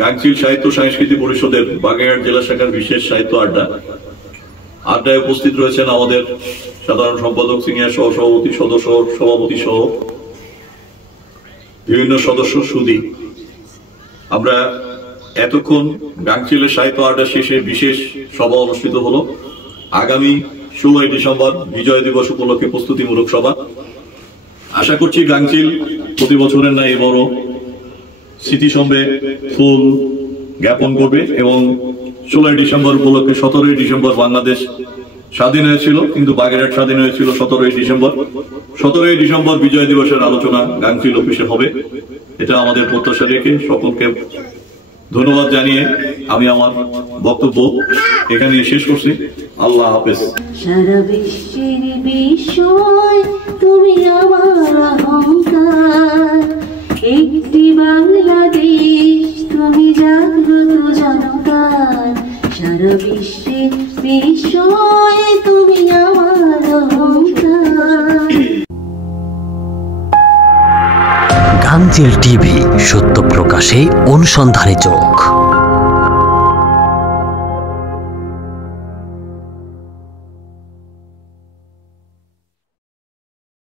গাংচিল সাহিত্য সংস্কৃতি পরিষদের বাগেরহাট জেলা শাখার বিশেষ সাহিত্য আড্ডায় উপস্থিত রয়েছেন আমাদের সাধারণ সম্পাদক, সিনিয়র সহসভাপতি, সদস্য, সভাপতি সহ বিভিন্ন সদস্য সুদী। আমরা এতক্ষণ গাংচিলের সাহিত্য আড্ডা শেষে বিশেষ সভা অনুষ্ঠিত হলো। আগামী 16 ডিসেম্বর বিজয় দিবস উপলক্ষে প্রস্তুতিমূলক সভা। আশা করছি গাংচিল প্রতি বছরের ন্যায় এবারও স্মৃতিসম্ভে ফুল জ্ঞাপন করবে এবং 16 ডিসেম্বর উপলক্ষে 17 ডিসেম্বর বাংলাদেশ স্বাধীন হয়েছিল, কিন্তু বাগেরহাট স্বাধীন হয়েছিল 17 ডিসেম্বর। 17 ডিসেম্বর বিজয় দিবসের আলোচনা গাংচিল অফিসে হবে। এটা আমাদের প্রত্যাশা রেখে সকলকে ধন্যবাদ জানিয়ে আমি আমার বক্তব্য এখানে শেষ করছি। আল্লাহ হাফেজ। সারা বিশ্বের বিষয় তুমি আমার অহংকার, একটি বাংলাদেশ তুমি জাগ্রত জনতার। সারা বিশ্বের বিষয় তুমি আমার অহংকার। গাংচিল টিভি, সত্য প্রকাশে অনুসন্ধানী চোখ।